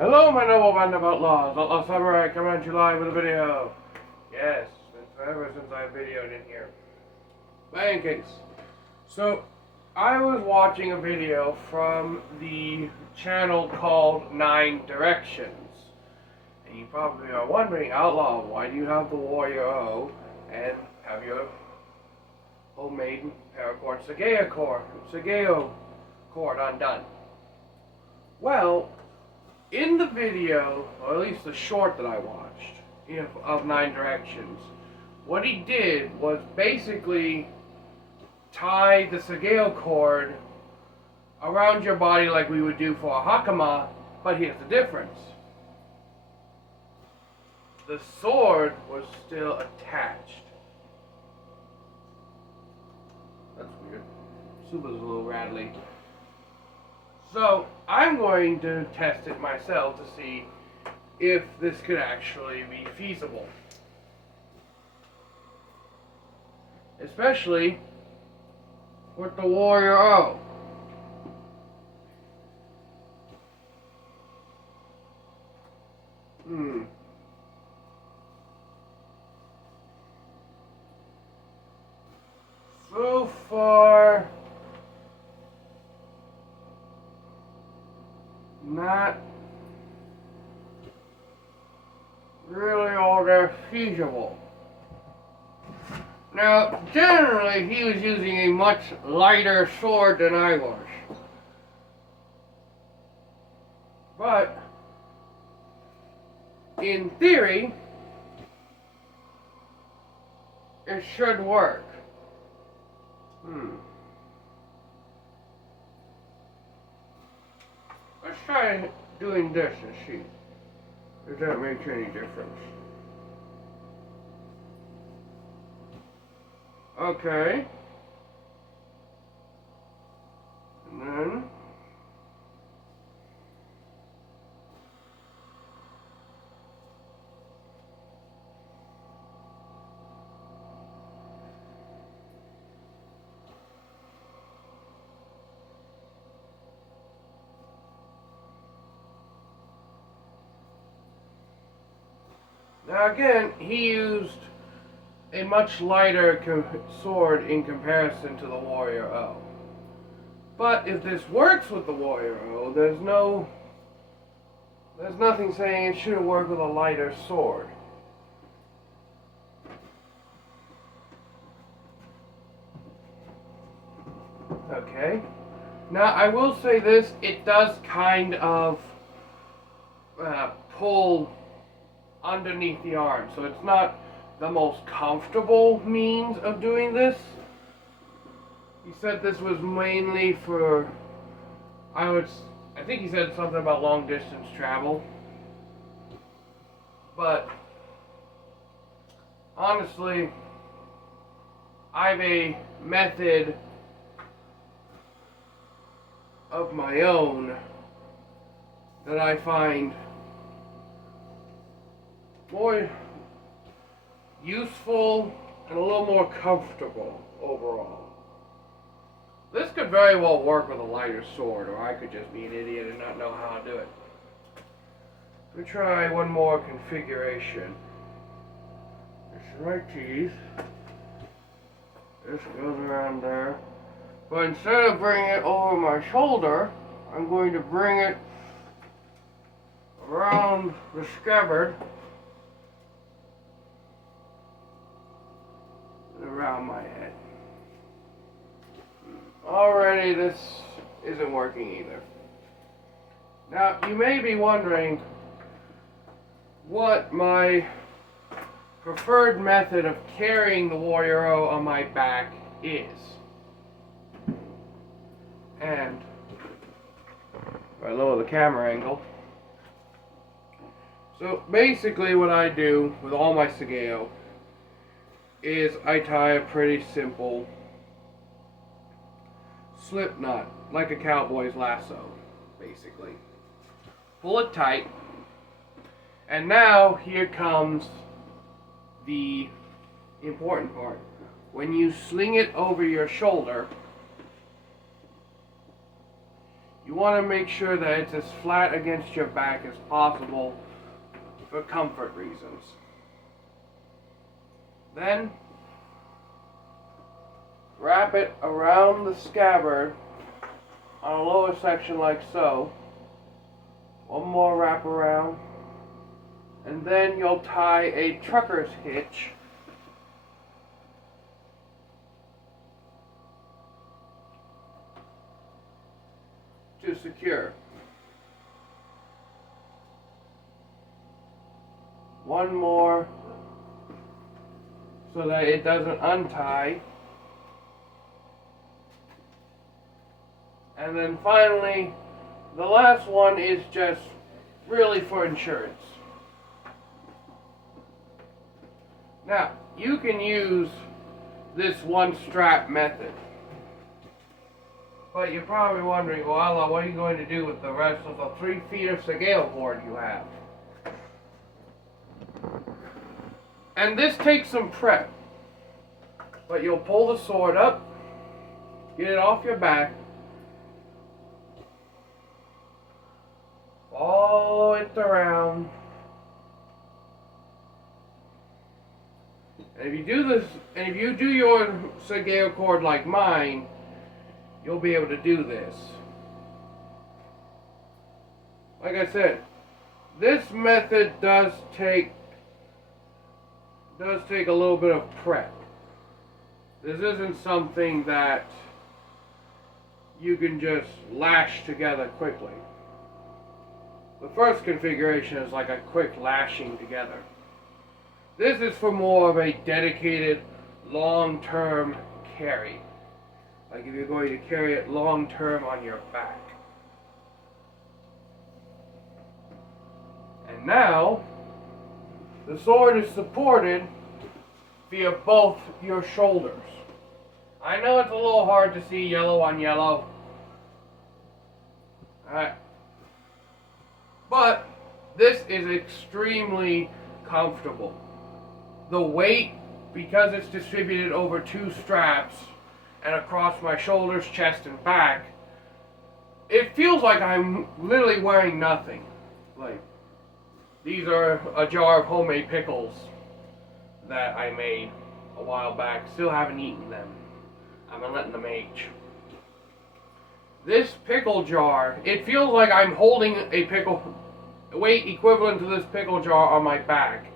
Hello, my noble band of outlaws. Outlaw Samurai coming at you live with a video. Yes, it's been forever since I've videoed in here. But in case. So, I was watching a video from the channel called 9 Directions. And you probably are wondering, Outlaw, why do you have the Warrior O and have your homemade paracord Sageo cord undone? Well, in the video, or at least the short that I watched, of 9 Directions, what he did was basically tie the Sageo cord around your body like we would do for a hakuma, but here's the difference. The sword was still attached. That's weird. Suba's a little rattly. So, I'm going to test it myself to see if this could actually be feasible. Especially with the Warrior O. So far, not really all that feasible. Now, generally, he was using a much lighter sword than I was. But, in theory, it should work. Let's try doing this and see if that makes any difference. Okay. And then now again, he used a much lighter sword in comparison to the Warrior O. But if this works with the Warrior O, there's nothing saying it shouldn't work with a lighter sword. Okay. Now I will say this, it does kind of pull underneath the arm, so it's not the most comfortable means of doing this. He said this was mainly for, I think he said something about long distance travel. But honestly, I have a method of my own that I find more useful and a little more comfortable overall. This could very well work with a lighter sword, or I could just be an idiot and not know how to do it. Let me try one more configuration. This is my teeth. This goes around there. But instead of bringing it over my shoulder, I'm going to bring it around the scabbard and around my head. Already this isn't working either. Now, you may be wondering what my preferred method of carrying the Warrior O on my back is. And if I lower the camera angle. So basically what I do with all my Sageo is I tie a pretty simple slip knot, like a cowboy's lasso, basically. Pull it tight, and now here comes the important part. When you sling it over your shoulder, You want to make sure that it's as flat against your back as possible for comfort reasons. Then, wrap it around the scabbard on a lower section like so. One more wrap around. And then you'll tie a trucker's hitch to secure. One more so that it doesn't untie. And then finally, the last one is just really for insurance. Now, you can use this one strap method. But you're probably wondering, well, Allah, what are you going to do with the rest of the 3 feet of sago cord you have? And this takes some prep. But you'll pull the sword up, get it off your back, follow it around. And if you do this, and if you do your sago cord like mine, you'll be able to do this. Like I said, this method does take a little bit of prep. This isn't something that you can just lash together quickly. The first configuration is like a quick lashing together. This is for more of a dedicated, long-term carry. Like if you're going to carry it long-term on your back. And now, the sword is supported via both your shoulders. I know it's a little hard to see yellow on yellow. Alright. But this is extremely comfortable. The weight, because it's distributed over 2 straps and across my shoulders, chest, and back, it feels like I'm literally wearing nothing. Like, these are a jar of homemade pickles that I made a while back. Still haven't eaten them. I've been letting them age. This pickle jar, it feels like I'm holding a pickle, weight equivalent to this pickle jar on my back.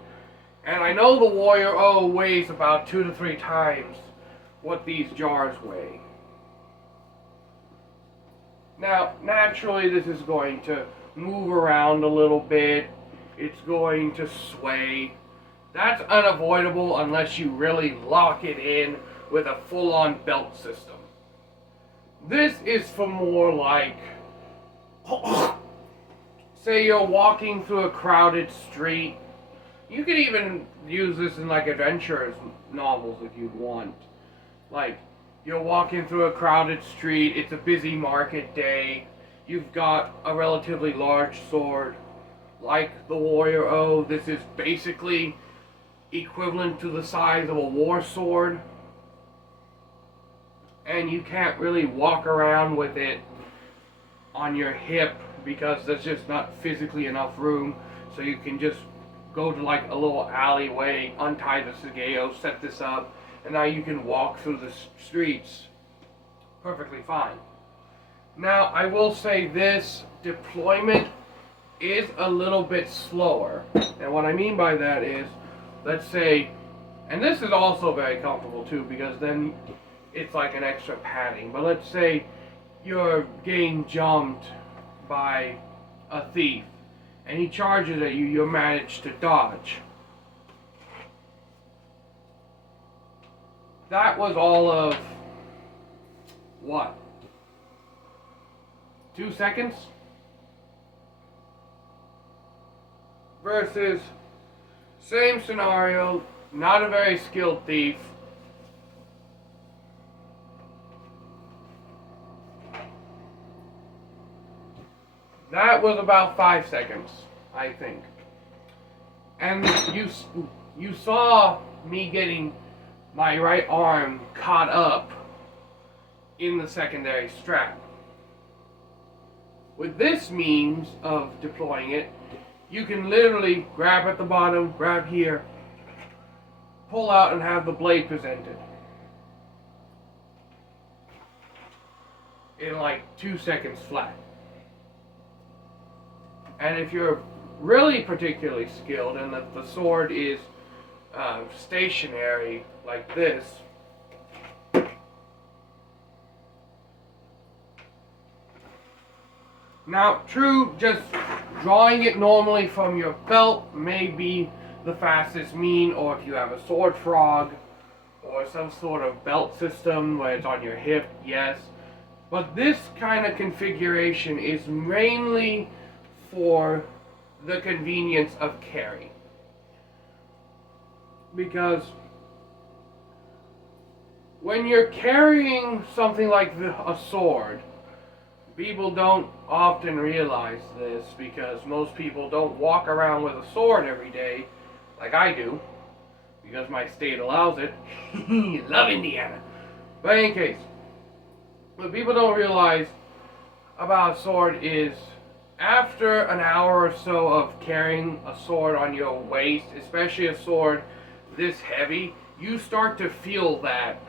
And I know the Warrior O weighs about 2 to 3 times what these jars weigh. Now, naturally this is going to move around a little bit. It's going to sway. That's unavoidable unless you really lock it in with a full-on belt system. This is for more like, say you're walking through a crowded street. You could even use this in like adventurers novels if you want. Like, you're walking through a crowded street, it's a busy market day, you've got a relatively large sword. Like the Warrior O, this is basically equivalent to the size of a war sword. And you can't really walk around with it on your hip because there's just not physically enough room. So you can just go to like a little alleyway, untie the sago, set this up, and now you can walk through the streets perfectly fine. Now, I will say this deployment is a little bit slower. And what I mean by that is, let's say, and this is also very comfortable too, because then it's like an extra padding. But let's say you're getting jumped by a thief, and he charges at you, you manage to dodge. That was all of, what? 2 seconds? Versus, same scenario, not a very skilled thief. That was about 5 seconds, I think. And you saw me getting my right arm caught up in the secondary strap. With this means of deploying it, you can literally grab at the bottom, grab here, pull out and have the blade presented in like 2 seconds flat. And if you're really particularly skilled and that the sword is stationary like this, now true, just drawing it normally from your belt may be the fastest mean, or if you have a sword frog or some sort of belt system where it's on your hip, yes. But this kind of configuration is mainly for the convenience of carry. Because when you're carrying something like a sword, people don't often realize this because most people don't walk around with a sword every day like I do, because my state allows it. Love Indiana. But in any case, what people don't realize about a sword is after an hour or so of carrying a sword on your waist, especially a sword this heavy, you start to feel that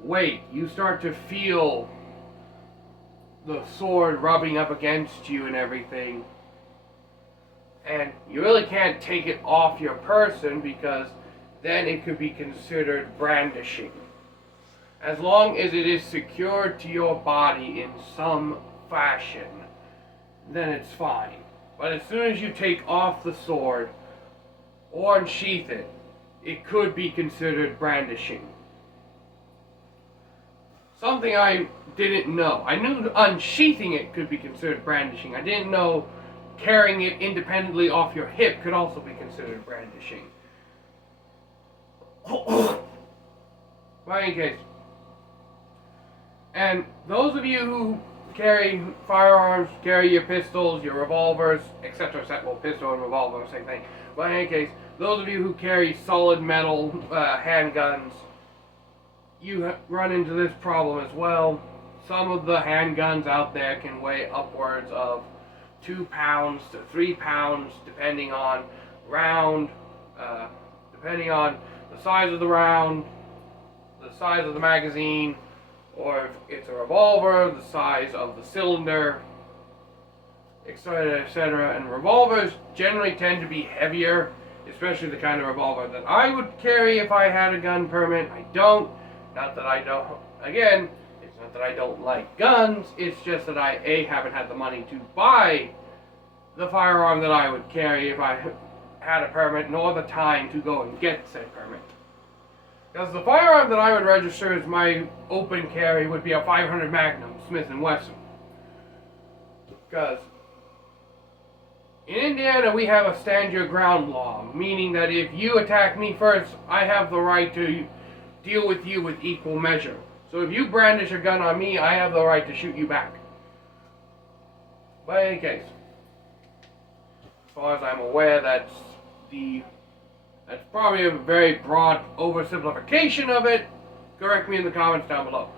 weight. You start to feel the sword rubbing up against you and everything. And you really can't take it off your person because then it could be considered brandishing. As long as it is secured to your body in some fashion, then it's fine. But as soon as you take off the sword or unsheath it, it could be considered brandishing. Something I didn't know. I knew unsheathing it could be considered brandishing. I didn't know carrying it independently off your hip could also be considered brandishing. But in any case, and those of you who carry firearms, carry your pistols, your revolvers, etc. Well, pistol and revolver, same thing. But in any case, those of you who carry solid metal handguns, you run into this problem as well. Some of the handguns out there can weigh upwards of 2 pounds to 3 pounds, depending on round, depending on the size of the round, the size of the magazine, or if it's a revolver, the size of the cylinder, etc., etc. And revolvers generally tend to be heavier, especially the kind of revolver that I would carry if I had a gun permit. I don't. Not that I don't. Again, it's not that I don't like guns. It's just that I haven't had the money to buy the firearm that I would carry if I had a permit, nor the time to go and get said permit. Because the firearm that I would register as my open carry would be a 500 Magnum Smith & Wesson. Because in Indiana we have a stand your ground law, meaning that if you attack me first, I have the right to deal with you with equal measure. So if you brandish a gun on me, I have the right to shoot you back. But in any case, as far as I'm aware, that's probably a very broad oversimplification of it. Correct me in the comments down below.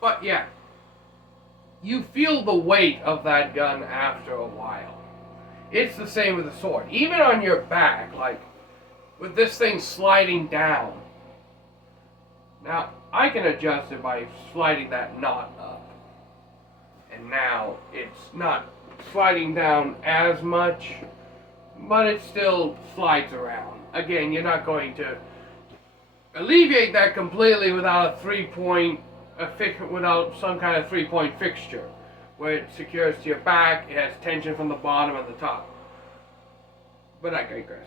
But yeah, you feel the weight of that gun after a while. It's the same with a sword. Even on your back, like with this thing sliding down. Now, I can adjust it by sliding that knot up. And now it's not sliding down as much, but it still slides around. Again, you're not going to alleviate that completely without without some kind of 3-point fixture where it secures to your back, it has tension from the bottom and the top. But I digress.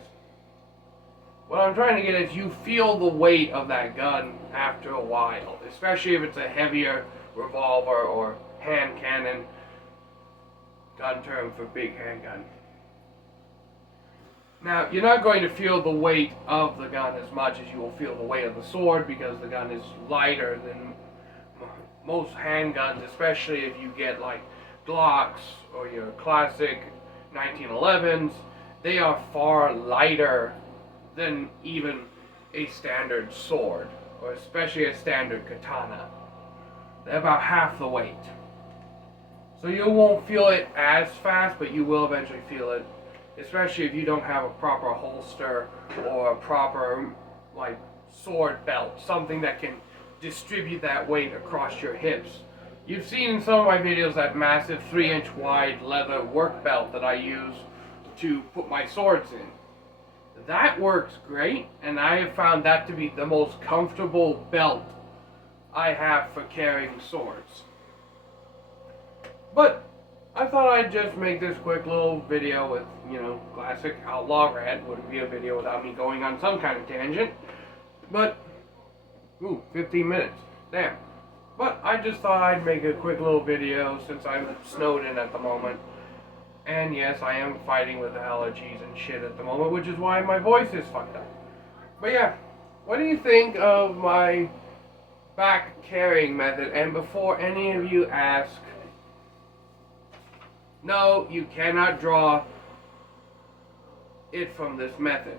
What I'm trying to get is you feel the weight of that gun after a while, especially if it's a heavier revolver or hand cannon, gun term for big handgun. Now, you're not going to feel the weight of the gun as much as you will feel the weight of the sword because the gun is lighter than most handguns, especially if you get like Glocks or your classic 1911s. They are far lighter than even a standard sword, or especially a standard katana. They're about half the weight. So you won't feel it as fast, but you will eventually feel it. Especially if you don't have a proper holster or a proper like sword belt, something that can distribute that weight across your hips. You've seen in some of my videos that massive 3-inch wide leather work belt that I use to put my swords in. That works great, and I have found that to be the most comfortable belt I have for carrying swords. But I thought I'd just make this quick little video with, classic Outlaw Red. Wouldn't be a video without me going on some kind of tangent. But, 15 minutes. Damn. But I just thought I'd make a quick little video since I'm snowed in at the moment. And yes, I am fighting with allergies and shit at the moment, which is why my voice is fucked up. But yeah, what do you think of my back carrying method? And before any of you ask, no, you cannot draw it from this method.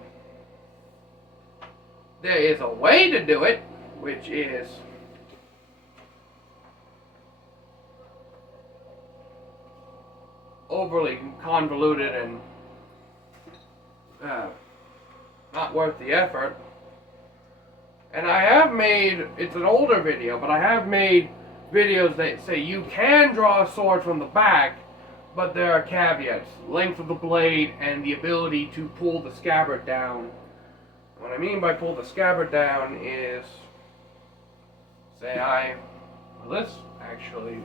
There is a way to do it, which is overly convoluted and not worth the effort. And I have made, it's an older video, but I have made videos that say you can draw a sword from the back, but there are caveats. Length of the blade and the ability to pull the scabbard down. What I mean by pull the scabbard down is, well, this actually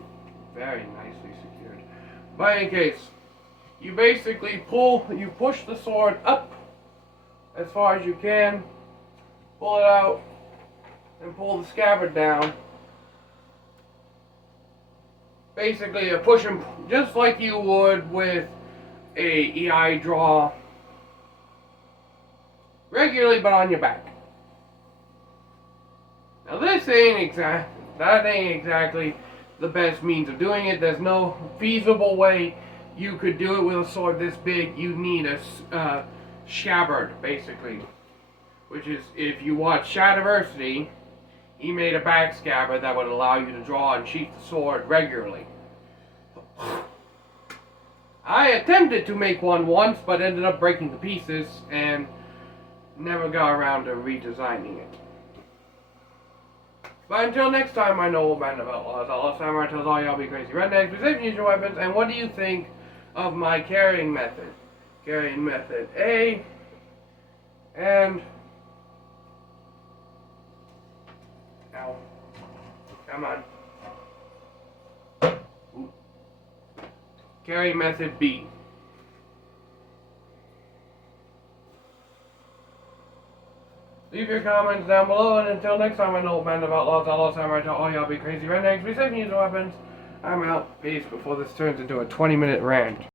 very nicely secured. But in any case, you basically push the sword up as far as you can, pull it out, and pull the scabbard down. Basically, you push them just like you would with a EI draw regularly, but on your back. Now that ain't exactly the best means of doing it. There's no feasible way you could do it with a sword this big. You need a scabbard, basically. Which is, if you watch Shadiversity, he made a back scabbard that would allow you to draw and sheath the sword regularly. I attempted to make one once, but ended up breaking to pieces and never got around to redesigning it. But until next time, my noble band of outlaws, Outlaw Samurai tells all y'all be crazy rednecks, be safe and use your weapons. And what do you think of my carrying method? Carrying method A, and ow, come on. Ooh. Carrying method B. Leave your comments down below, and until next time, my noble band of outlaws, Outlaw Samurai tell all y'all be crazy rednecks, be safe and use your weapons. I'm out. Peace before this turns into a 20-minute rant.